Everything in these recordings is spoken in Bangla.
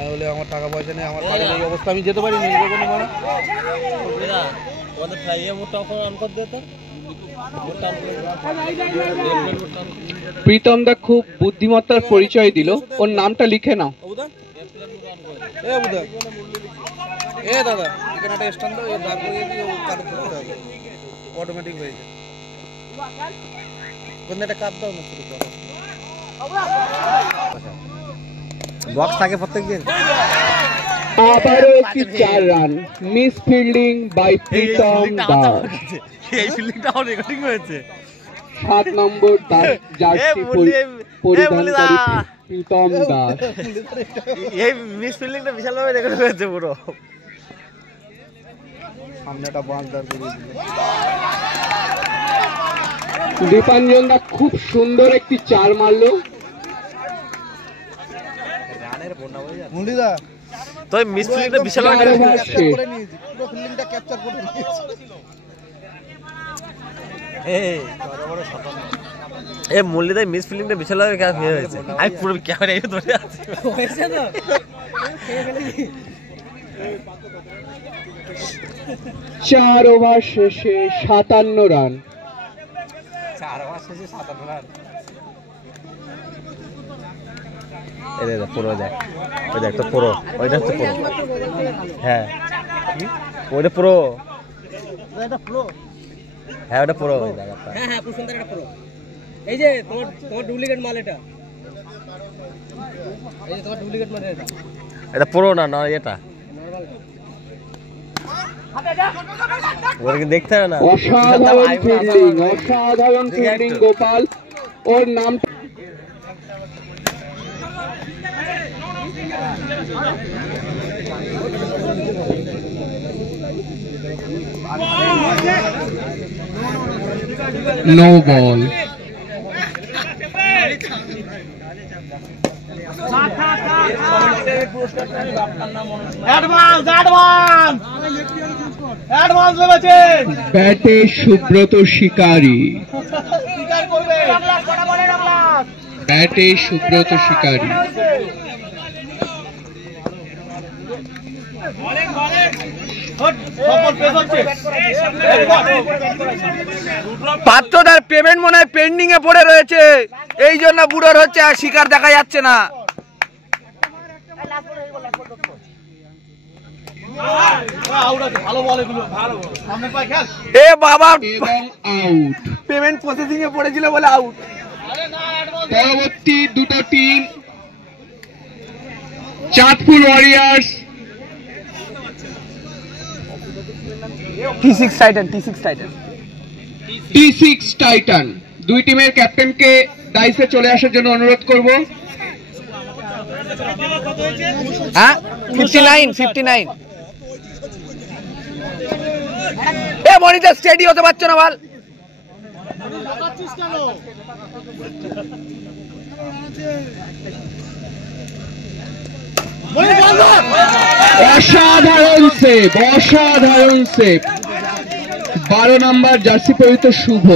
আমি বলে আমার টাকা পয়সা নেই, আমার বাড়ির এই অবস্থা, আমি যেতে পারি না। প্রীতম দা খুব বুদ্ধিমত্তার পরিচয় দিল, ওর নামটা লিখে নাও। এ দাদা এখানে একটা স্ট্যান্ড দাও, দাঁড় করিয়ে দিয়ে কাটো করতে হবে, অটোমেটিক হয়ে যায়। কোন একটা কাপ দাও না শুরু করো, বক্স থাকে প্রত্যেকদিন। আবারও একটি 4 run, miss fielding by Pritam Das. এই ফিল্ডিংটাও রেকর্ডিং হয়েছে। 7 নম্বর জার্সি পরিধানকারী প্রীতম দাস। এই মিস ফিল্ডিংটা বিশালভাবে রেকর্ড হয়েছে পুরো। সামনে একটা বাঁশ দাঁড় করিয়ে দিল। দীপাঞ্জন দা খুব সুন্দর একটি 4 মারলো। রানের বন্যা হয়ে যাচ্ছে মুন্ডিদা, তো মিস ফিল্ডিংটা বিশালভাবে করে নিয়েছি, পুরো ফিল্ডিংটা ক্যাপচার করে নিয়েছি। এ মুরলিদাই মিস ফিল্ডিংটা বিশালভাবে ক্যাপচার হয়েছে। আমি পুরো ক্যামেরা এই ধরে আছি, হয়েছে তো। 4 ওভার শেষে 57 রান। 4 ওভার শেষে 57 রান। এই দেখ পুরো দেখ, ওই দেখ তো পুরো, ওইটা হচ্ছে পুরো। হ্যাঁ ওইটা পুরো, এটা পুরো। হ্যাঁ ওটা পুরো, ওই জায়গাটা। হ্যাঁ হ্যাঁ পুরো সুন্দর, এটা পুরো। এই যে তোমার ডুপ্লিকেট মাল এটা, এই যে তোমার ডুপ্লিকেট মাল এটা, এটা পুরো না, না এটা ওরে দেখতে হবে না। অসাধারণ ফিল্ডিং, অসাধারণ ফিল্ডিং গোপাল। ওর নাম নো বল। ব্যাটে সুব্রত শিকারী, ব্যাটে সুব্রত শিকারী। পাত্রদার পেমেন্ট মনে হয় পেন্ডিং এ পড়ে রয়েছে, এই জন্য বুড়োর হচ্ছে আর শিকার দেখা যাচ্ছে না। এ বাবা, আউট, পেমেন্ট প্রসেসিং এ পড়েছিল বলে আউট। পরবর্তী দুটো team Chandpur warriors, T6 Titan, T6 Titan. দুই টিমের ক্যাপ্টেনকে ডাইসে চলে আসার জন্য অনুরোধ করব। হ্যাঁ 59। এ মনিটর স্টেডি হতে পারছো না বল। অসাধারণ সেভ, অসাধারণ সেভ। 12 নম্বর জার্সি পরিহিত শুভ,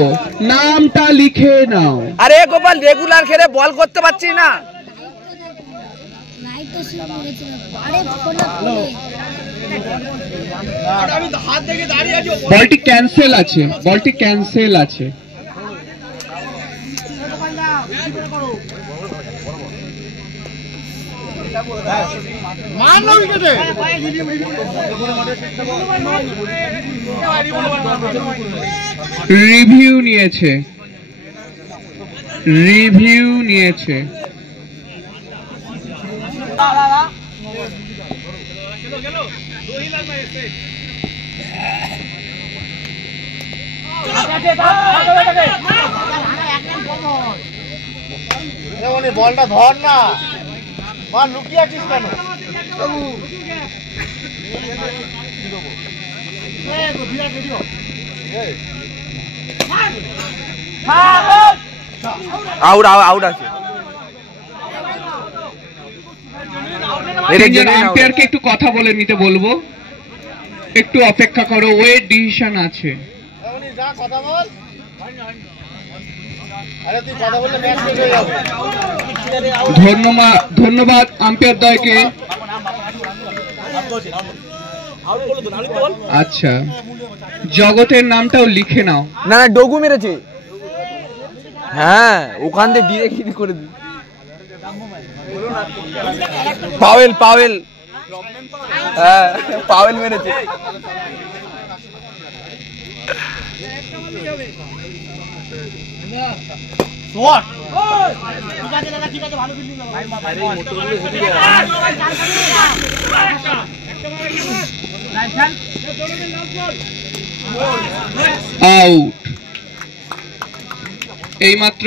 নামটা লিখে নাও। আরে গোপাল রেগুলার খেলে বল করতে পারছি না। বলটি ক্যান্সেল আছে, বলটি ক্যান্সেল আছে। রিভিউ নিয়েছে, রিভিউ নিয়েছে। বলটা ধর না, মা লুকিয়ে আছিস কেন? আউট আউট আছে। আম্পায়ারকে একটু কথা বলে নিতে বলবো, একটু অপেক্ষা করো, ওয়েট ডিসিশন আছে। ধন্যবাদ আম্পায়ার দ্বয়কে। আচ্ছা, জগতের নামটাও লিখে নাও। না না, ডগু মেরেছে। হ্যাঁ, ওখান থেকে ডিরেক্ট করে দি। পাওয়েল পাওয়েল, হ্যাঁ পাওয়েল মেরেছে। আউট। এইমাত্র